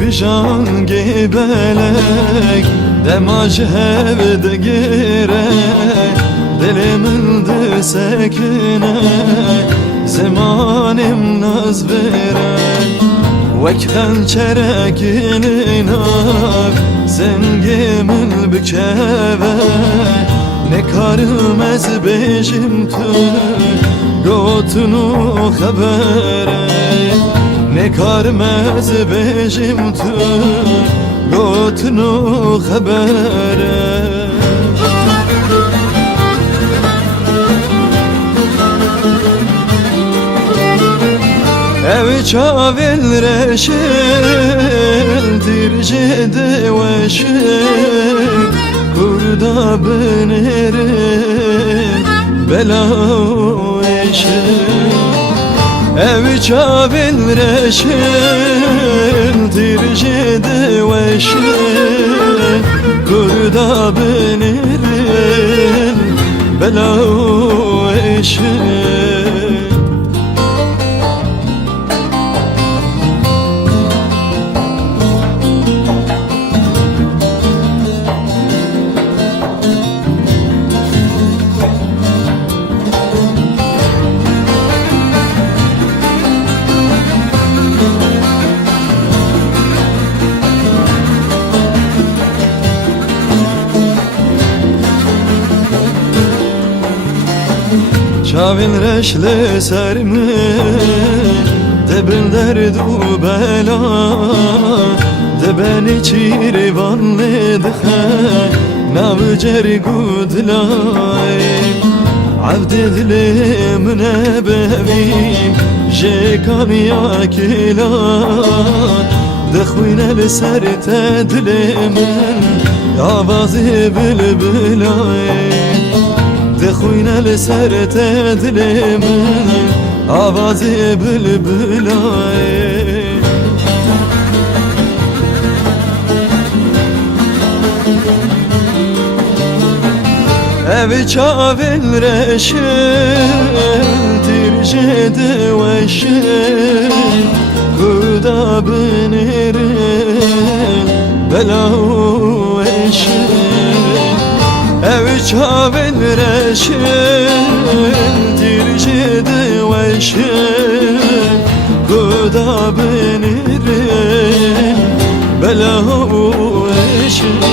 بیشان گیبلک دماج هفته گیره دلمن ده سکنه زمانم ناز بره وک خنچرکین ایناب زنگیمن بکوه نکارم از بیشم تو گوتنو خبره نکارم از بیشم تو گوتنو خبره ev çavil reşil dirjede veşil kurda binirim bela eşil ev çavil reşil dirjede veşil kurda binirim bela eşil Çavin reşli sermi debin derdu bela debeni çirivanlı dıhe nav cergu dilay Avdi dilimne bevim jekan yakila Dexwine li ser te dilimin avazı bülbülay Dexwine li ser te dilimin avazı bülbülay Ev çavil reşil dirjede veşil Kuda binirim bela eşil Ev çavil reşil dirjede veşil Kuda binirim bela eşil